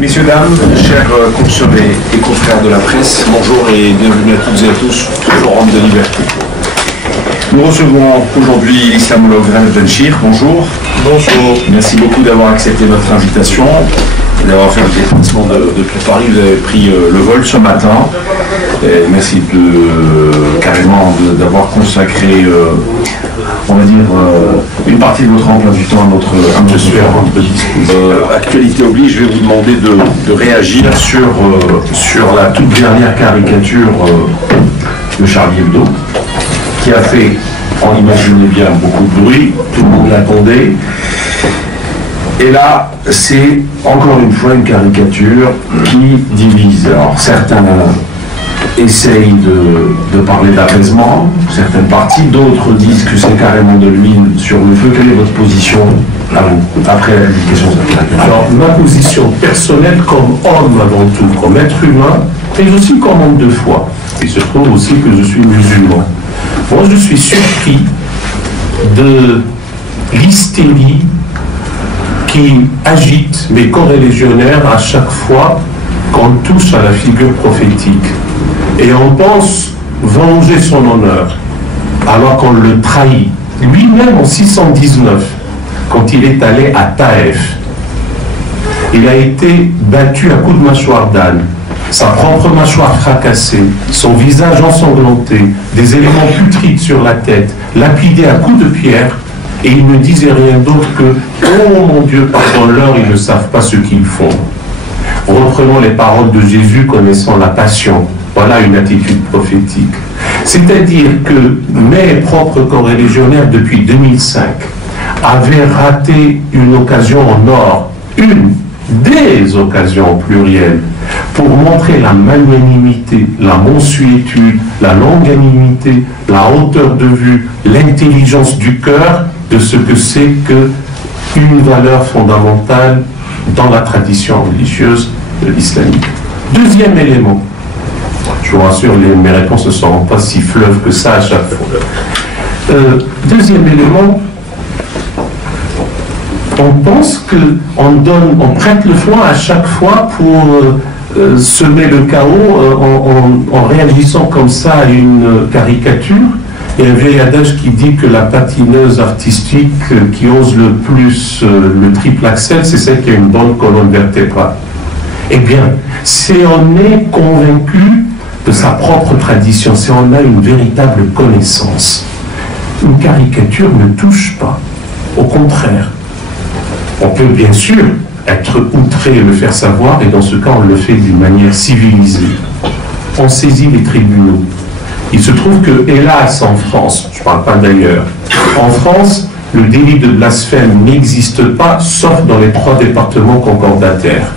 Messieurs, dames, chers consoeurs et confrères de la presse, bonjour et bienvenue à toutes et à tous au Forum de Liberté. Nous recevons aujourd'hui l'islamologue Ralph Benchir. Bonjour. Bonjour. Merci beaucoup d'avoir accepté notre invitation et d'avoir fait le déplacement depuis Paris. Vous avez pris le vol ce matin. Et merci carrément d'avoir consacré, on va dire, une partie de votre emploi du temps à notre actualité oblige. Je vais vous demander de réagir sur la toute dernière caricature de Charlie Hebdo, qui a fait, on imaginait bien, beaucoup de bruit, tout le monde l'attendait. Et là, c'est encore une fois une caricature qui divise. Alors certains essayent de parler d'apaisement, certaines parties, d'autres disent que c'est carrément de l'huile sur le feu. Quelle est votre position à vous, après la publication de cette caricature? Alors, ma position personnelle comme homme avant tout, comme être humain, mais aussi comme homme de foi. Il se trouve aussi que je suis musulman. Moi, je suis surpris de l'hystérie qui agite mes coreligionnaires à chaque fois qu'on touche à la figure prophétique. Et on pense venger son honneur, alors qu'on le trahit. Lui-même, en 619, quand il est allé à Taïf, il a été battu à coups de mâchoire d'âne, sa propre mâchoire fracassée, son visage ensanglanté, des éléments putrides sur la tête, lapidé à coups de pierre, et il ne disait rien d'autre que « Oh mon Dieu, pardonne-leur, ils ne savent pas ce qu'ils font ». Reprenons les paroles de Jésus connaissant la passion. Voilà une attitude prophétique. C'est-à-dire que mes propres coreligionnaires depuis 2005 avaient raté une occasion en or, des occasions plurielles, pour montrer la magnanimité, la mansuétude, la longanimité, la hauteur de vue, l'intelligence du cœur de ce que c'est qu'une valeur fondamentale dans la tradition religieuse de l'islamique. Deuxième élément, je vous rassure, mes réponses ne seront pas si fleuves que ça à chaque fois. Deuxième élément, on pense qu'on prête le flanc à chaque fois pour semer le chaos en réagissant comme ça à une caricature. Il y a un vieil adage qui dit que la patineuse artistique qui ose le plus le triple axel, c'est celle qui a une bonne colonne vertébrale. Eh bien, si on est convaincu de sa propre tradition, si on a une véritable connaissance, une caricature ne touche pas. Au contraire, on peut bien sûr être outré et le faire savoir, et dans ce cas, on le fait d'une manière civilisée. On saisit les tribunaux. Il se trouve que, hélas, en France, je ne parle pas d'ailleurs, en France, le délit de blasphème n'existe pas, sauf dans les 3 départements concordataires.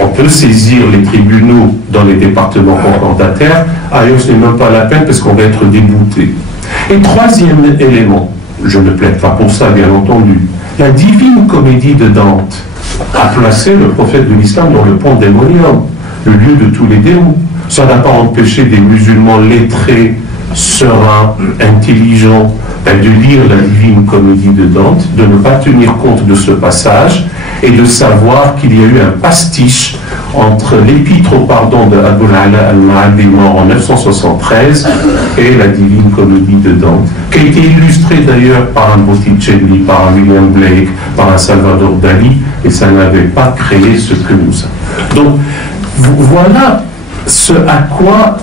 On peut saisir les tribunaux dans les départements concordataires, ailleurs ce n'est même pas la peine parce qu'on va être débouté. Et troisième élément, je ne plaide pas pour ça bien entendu, la divine comédie de Dante a placé le prophète de l'islam dans le pandémonium, le lieu de tous les démons. Ça n'a pas empêché des musulmans lettrés, sereins, intelligents, de lire la divine comédie de Dante, de ne pas tenir compte de ce passage et de savoir qu'il y a eu un pastiche entre l'épître au pardon de Abul Ala al-Ma'adi mort en 973 et la divine comédie de Dante, qui a été illustrée d'ailleurs par un Botticelli, par un William Blake, par un Salvador Dali, et ça n'avait pas créé ce que nous sommes. Donc voilà ce à quoi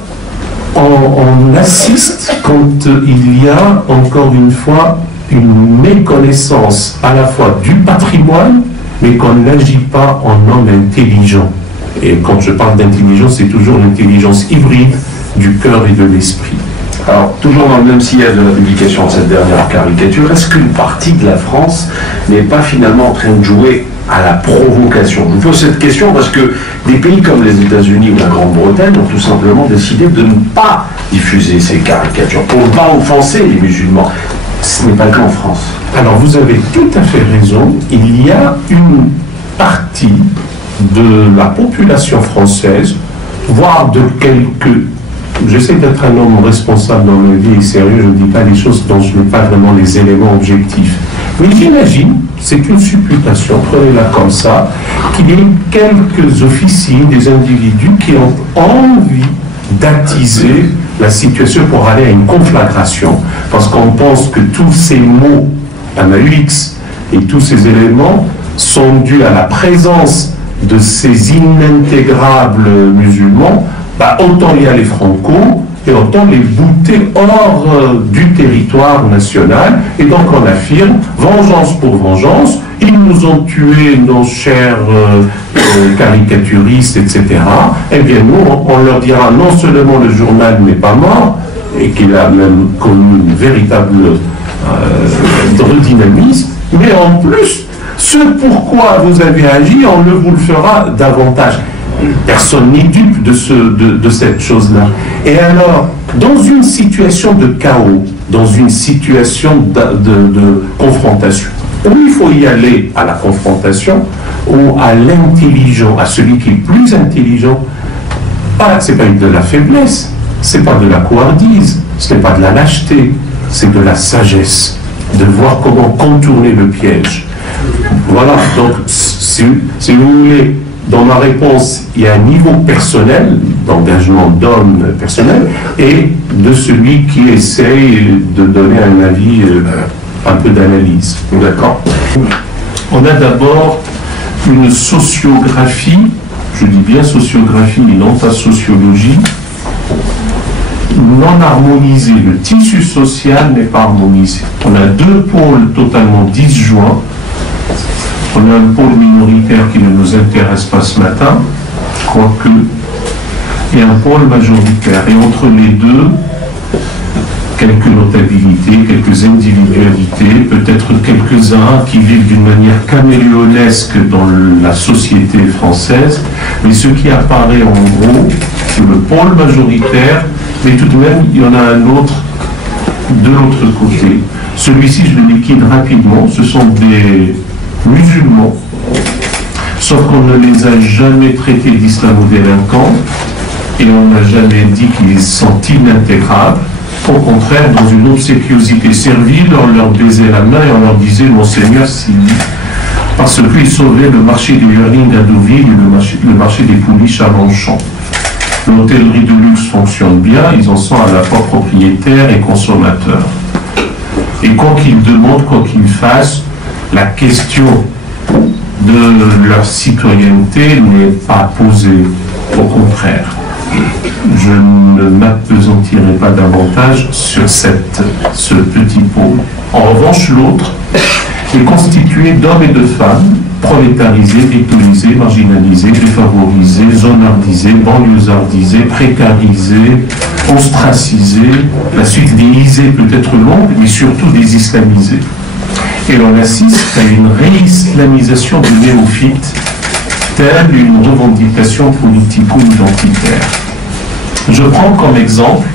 on assiste quand il y a, encore une fois, une méconnaissance à la fois du patrimoine, mais qu'on n'agit pas en homme intelligent. Et quand je parle d'intelligence, c'est toujours l'intelligence hybride du cœur et de l'esprit. Alors, toujours dans le même sillage de la publication de cette dernière caricature, est-ce qu'une partie de la France n'est pas finalement en train de jouer à la provocation? Je vous pose cette question parce que des pays comme les États-Unis ou la Grande-Bretagne ont tout simplement décidé de ne pas diffuser ces caricatures pour ne pas offenser les musulmans. Ce n'est pas le cas en France. Alors vous avez tout à fait raison, il y a une partie de la population française, voire de quelques... J'essaie d'être un homme responsable dans ma vie et sérieux, je ne dis pas les choses dont je n'ai pas vraiment les éléments objectifs. Mais j'imagine, c'est une supputation, prenez-la comme ça, qu'il y ait quelques officines, des individus qui ont envie d'attiser la situation pour aller à une conflagration. Parce qu'on pense que tous ces mots, MAUX, et tous ces éléments sont dus à la présence de ces inintégrables musulmans, bah, autant y aller franco, et autant les bouter hors du territoire national. Et donc on affirme, vengeance pour vengeance, ils nous ont tué nos chers caricaturistes, etc. Eh bien nous, on leur dira non seulement le journal n'est pas mort, et qu'il a même connu une véritable redynamisme, mais en plus, ce pourquoi vous avez agi, on vous le fera davantage. Personne n'est dupe de cette chose-là. Et alors, dans une situation de chaos, dans une situation de confrontation, où il faut y aller à la confrontation, ou à l'intelligent, à celui qui est plus intelligent, c'est pas de la faiblesse, c'est pas de la couardise, ce n'est pas de la lâcheté, c'est de la sagesse, de voir comment contourner le piège. Voilà, donc si vous voulez, dans ma réponse, il y a un niveau personnel, d'engagement d'homme personnel, et de celui qui essaye de donner un avis, un peu d'analyse. D'accord? On a d'abord une sociographie, je dis bien sociographie et non pas sociologie, non harmonisée. Le tissu social n'est pas harmonisé. On a deux pôles totalement disjoints. On a un pôle minoritaire qui ne nous intéresse pas ce matin, quoique, et un pôle majoritaire. Et entre les deux, quelques notabilités, quelques individualités, peut-être quelques-uns qui vivent d'une manière caméléonesque dans la société française, mais ce qui apparaît en gros, c'est le pôle majoritaire, mais tout de même, il y en a un autre de l'autre côté. Celui-ci, je le liquide rapidement, ce sont des musulmans, sauf qu'on ne les a jamais traités d'islamo-délinquants et on n'a jamais dit qu'ils sont inintégrables. Au contraire, dans une obséquiosité servile, on leur baisait la main et on leur disait « Monseigneur, parce qu'ils sauvaient le marché du Hurling à Deauville et le marché des pouliches à Longchamp. L'hôtellerie de luxe fonctionne bien, ils en sont à la fois propriétaires et consommateurs. Et quoi qu'ils demandent, quoi qu'ils fassent, la question de leur citoyenneté n'est pas posée, au contraire. Je ne m'appesantirai pas davantage sur ce petit pôle. En revanche, l'autre est constitué d'hommes et de femmes prolétarisés, dépolisés, marginalisés, défavorisés, zonardisés, banlieusardisés, précarisés, ostracisés. La suite des isés peut être longue, mais surtout des islamisés. Et l'on assiste à une réislamisation du néophyte, telle une revendication politico-identitaire. Je prends comme exemple,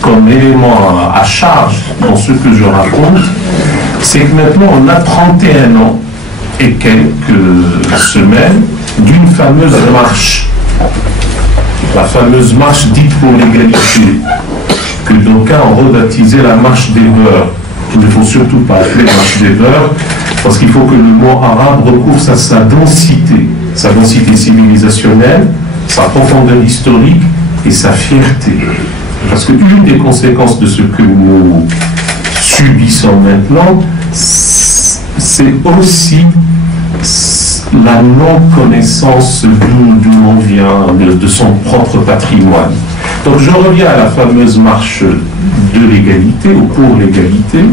comme élément à charge dans ce que je raconte, c'est que maintenant on a 31 ans et quelques semaines d'une fameuse marche, la fameuse marche dite pour l'égalité, que d'aucuns ont rebaptisé la marche des beurs. Il ne faut surtout pas appeler marche des beurs, parce qu'il faut que le mot arabe recouvre sa densité civilisationnelle, sa profondeur historique et sa fierté. Parce qu'une des conséquences de ce que nous subissons maintenant, c'est aussi la non-connaissance d'où on vient, de son propre patrimoine. Donc je reviens à la fameuse marche de l'égalité, ou pour l'égalité,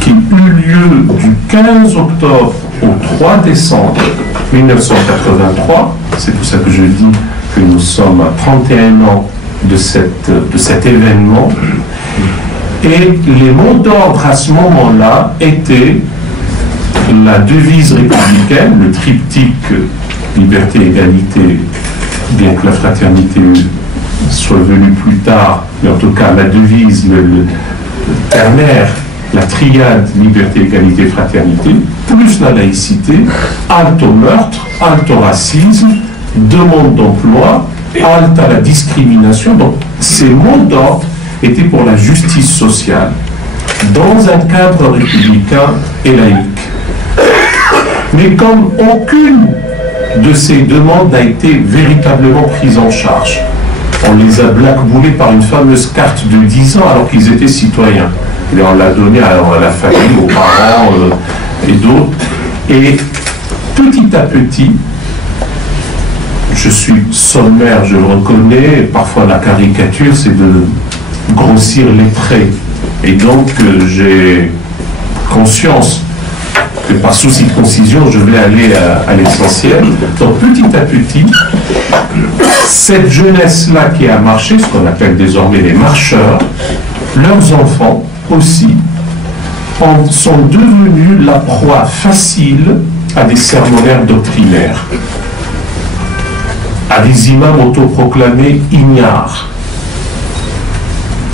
qui eut lieu du 15 octobre au 3 décembre 1983. C'est pour ça que je dis que nous sommes à 31 ans de cet événement. Et les mots d'ordre à ce moment-là étaient la devise républicaine, le triptyque liberté, égalité, bien que la fraternité soit venue plus tard, mais en tout cas la devise, le ternaire, la triade liberté, égalité, fraternité, plus la laïcité, halte au meurtre, halte au racisme, demande d'emploi, halte à la discrimination. Donc ces mots d'ordre étaient pour la justice sociale dans un cadre républicain et laïque. Mais comme aucune de ces demandes n'a été véritablement prise en charge, on les a blackboulés par une fameuse carte de 10 ans alors qu'ils étaient citoyens. Et on l'a donné à la famille, aux parents et d'autres. Et petit à petit, je suis sommaire, je le reconnais, parfois la caricature, c'est de grossir les traits. Et donc, j'ai conscience que par souci de concision, je vais aller à l'essentiel. Donc, petit à petit, cette jeunesse-là qui a marché, ce qu'on appelle désormais les marcheurs, leurs enfants aussi, sont devenus la proie facile à des sermonnaires doctrinaires, à des imams autoproclamés ignares,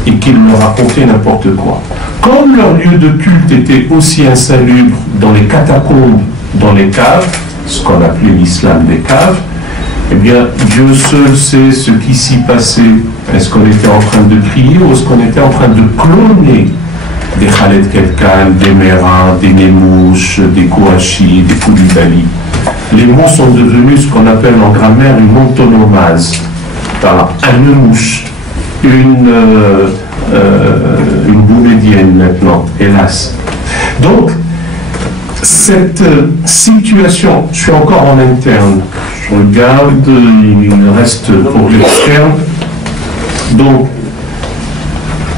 et qui leur racontaient n'importe quoi. Comme leur lieu de culte était aussi insalubre dans les catacombes, dans les caves, ce qu'on appelait l'islam des caves, eh bien, Dieu seul sait ce qui s'y passait. Est-ce qu'on était en train de prier ou est-ce qu'on était en train de cloner des Khaled Kelkal, des Mera, des Nemouche, des Kouachi, des Koulibaly? Les mots sont devenus ce qu'on appelle en grammaire une antonomase. Un Nemouche, une boumédienne maintenant, hélas. Donc, cette situation, je suis encore en interne, je regarde, il reste pour l'externe. Donc,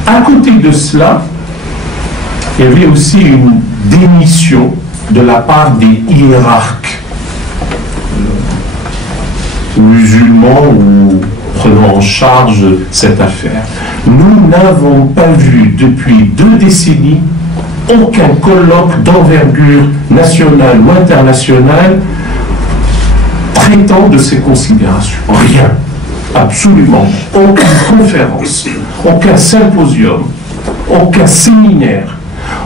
à côté de cela, il y avait aussi une démission de la part des hiérarques musulmans ou prenant en charge cette affaire. Nous n'avons pas vu depuis 2 décennies aucun colloque d'envergure nationale ou internationale traitant de ces considérations. Rien. Absolument. Aucune conférence, aucun symposium, aucun séminaire,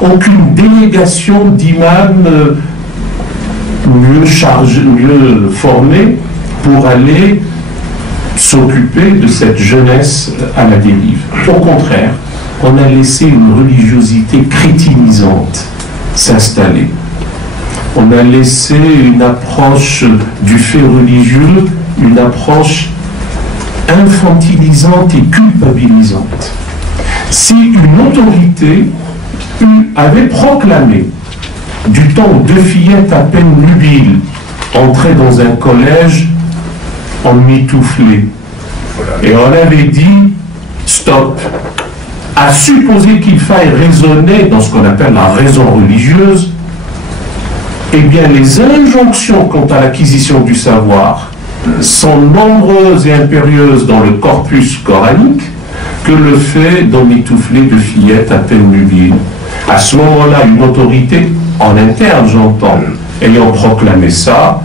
aucune délégation d'imams mieux formés pour aller s'occuper de cette jeunesse à la dérive. Au contraire, on a laissé une religiosité crétinisante s'installer. On a laissé une approche du fait religieux, une approche infantilisante et culpabilisante. Si une autorité avait proclamé, du temps où 2 fillettes à peine nubiles entraient dans un collège en mitouflé, et on avait dit stop, à supposer qu'il faille raisonner dans ce qu'on appelle la raison religieuse, eh bien les injonctions quant à l'acquisition du savoir sont nombreuses et impérieuses dans le corpus coranique que le fait d'emmitoufler 2 fillettes à peine nubiles. À ce moment-là, une autorité en interne, j'entends, ayant proclamé ça,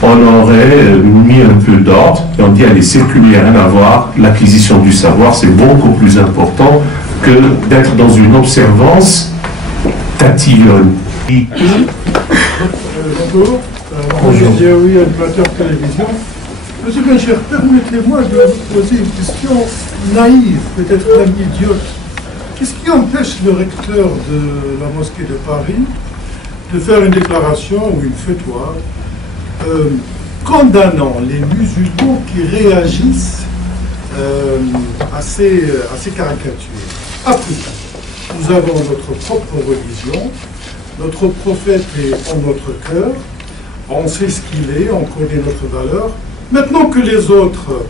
on aurait mis un peu d'ordre et on dit allez, circuler, rien à voir, l'acquisition du savoir c'est beaucoup plus important que d'être dans une observance tatillonne. Bonjour, Roger Diaoui, animateur télévision. Monsieur Bencher, permettez-moi de vous poser une question naïve, peut-être même idiote. Qu'est-ce qui empêche le recteur de la mosquée de Paris de faire une déclaration ou une fatwa condamnant les musulmans qui réagissent à ces caricatures? Après tout, nous avons notre propre religion, notre prophète est en notre cœur, on sait ce qu'il est, on connaît notre valeur. Maintenant que les autres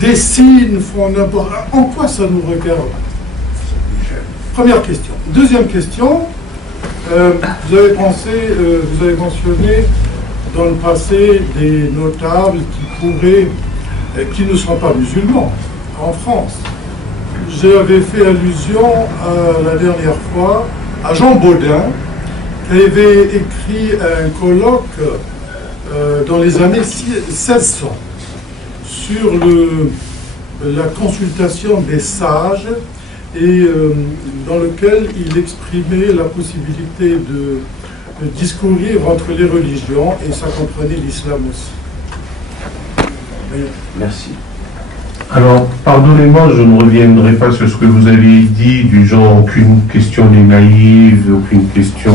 dessinent, font n'importe quoi, en quoi ça nous regarde? Première question. Deuxième question, vous avez mentionné dans le passé des notables qui ne sont pas musulmans en France. J'avais fait allusion la dernière fois à Jean Baudin, qui avait écrit un colloque dans les années 1600 sur la consultation des sages et dans lequel il exprimait la possibilité de discourir entre les religions et ça comprenait l'islam aussi. Merci. Alors, pardonnez-moi, je ne reviendrai pas sur ce que vous avez dit, du genre aucune question n'est naïve, aucune question...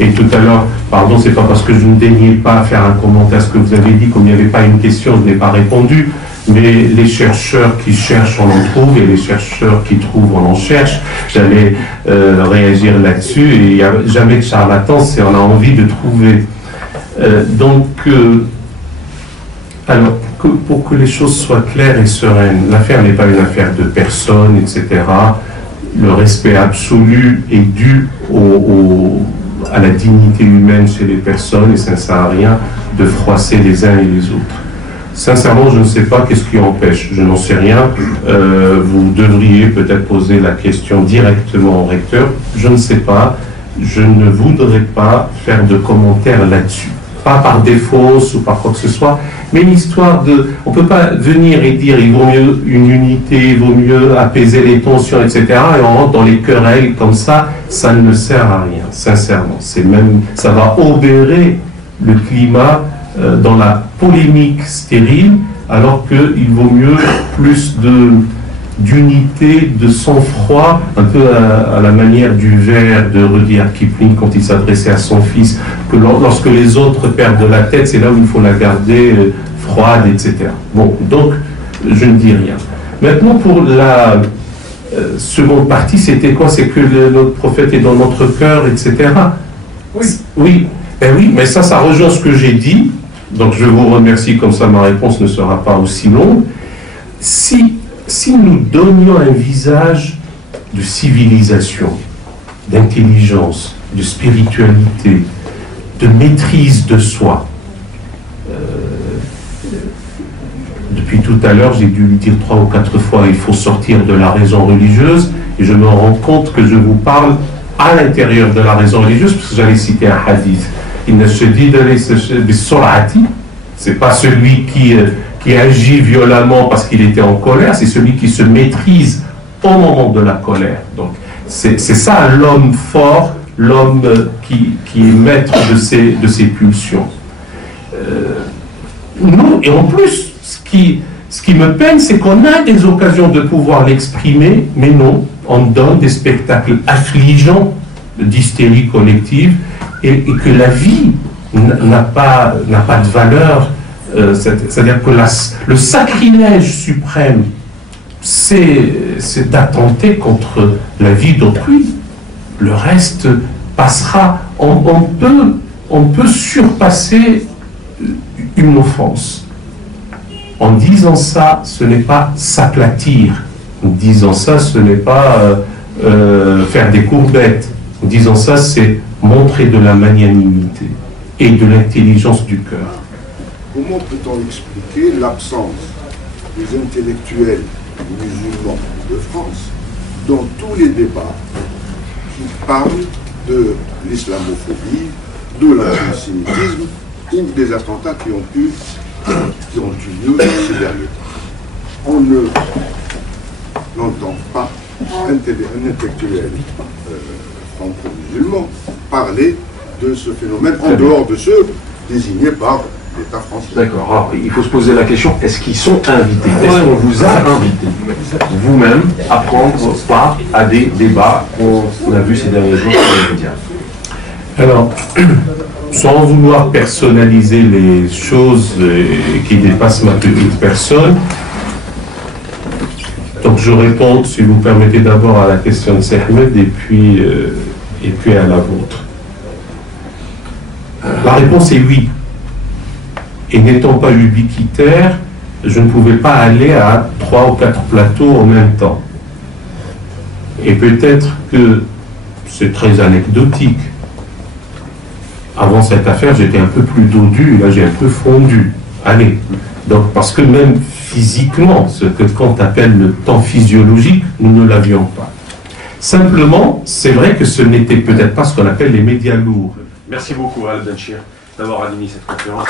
et tout à l'heure, pardon, c'est pas parce que je ne daignais pas faire un commentaire à ce que vous avez dit, comme il n'y avait pas une question, je n'ai pas répondu, mais les chercheurs qui cherchent, on en trouve, et les chercheurs qui trouvent, on en cherche. J'allais réagir là-dessus, et il n'y a jamais de charlatan, c'est on a envie de trouver. Alors, pour que les choses soient claires et sereines, l'affaire n'est pas une affaire de personnes, etc. Le respect absolu est dû à la dignité humaine chez les personnes, et ça ne sert à rien de froisser les uns et les autres. Sincèrement, je ne sais pas qu'est-ce qui empêche, je n'en sais rien. Vous devriez peut-être poser la question directement au recteur, je ne sais pas, je ne voudrais pas faire de commentaires là-dessus. Pas par défausse ou par quoi que ce soit, mais une histoire de... On ne peut pas venir et dire il vaut mieux une unité, il vaut mieux apaiser les tensions, etc. Et on rentre dans les querelles comme ça ne sert à rien, sincèrement. Ça va obérer le climat dans la polémique stérile, alors qu'il vaut mieux plus d'unité, de sang-froid, un peu à la manière du vers de Rudyard Kipling quand il s'adressait à son fils, que lorsque les autres perdent de la tête, c'est là où il faut la garder froide, etc. Bon, donc, je ne dis rien. Maintenant, pour la seconde partie, c'était quoi? C'est que notre prophète est dans notre cœur, etc. Oui. Oui, oui, mais ça rejoint ce que j'ai dit, donc je vous remercie, comme ça ma réponse ne sera pas aussi longue. Si nous donnions un visage de civilisation, d'intelligence, de spiritualité, de maîtrise de soi, depuis tout à l'heure, j'ai dû lui dire 3 ou 4 fois, il faut sortir de la raison religieuse, et je me rends compte que je vous parle à l'intérieur de la raison religieuse, parce que j'allais citer un hadith. Il ne se dit c'est pas celui qui agit violemment parce qu'il était en colère, c'est celui qui se maîtrise au moment de la colère. Donc c'est ça l'homme fort, l'homme qui est maître de ses pulsions. Nous, et en plus, ce qui me peine, c'est qu'on a des occasions de pouvoir l'exprimer, mais non, on donne des spectacles affligeants d'hystérie collective, et que la vie n'a pas de valeur. C'est-à-dire que le sacrilège suprême, c'est d'attenter contre la vie d'autrui. Le reste passera. On peut surpasser une offense. En disant ça, ce n'est pas s'aplatir. En disant ça, ce n'est pas faire des courbettes. En disant ça, c'est montrer de la magnanimité et de l'intelligence du cœur. Comment peut-on expliquer l'absence des intellectuels musulmans de France dans tous les débats qui parlent de l'islamophobie, de l'antisémitisme ou des attentats qui ont eu lieu ces derniers temps? On n'entend pas un intellectuel franco-musulman parler de ce phénomène en dehors de ceux désignés par l'État français. D'accord. Alors, il faut se poser la question, est-ce qu'ils sont invités? Est-ce qu'on vous a invité, vous-même, à prendre part à des débats qu'on a vus ces derniers jours sur les médias? Alors, sans vouloir personnaliser les choses qui dépassent ma petite personne, donc je réponds, si vous permettez, d'abord à la question de Ahmed et puis à la vôtre. La réponse est oui. Et n'étant pas ubiquitaire, je ne pouvais pas aller à 3 ou 4 plateaux en même temps. Et peut-être que c'est très anecdotique. Avant cette affaire, j'étais un peu plus dodu, là j'ai un peu fondu. Allez. Donc, parce que même physiquement, ce que Kant appelle le temps physiologique, nous ne l'avions pas. Simplement, c'est vrai que ce n'était peut-être pas ce qu'on appelle les médias lourds. Merci beaucoup, Al-Benchir, d'avoir animé cette conférence.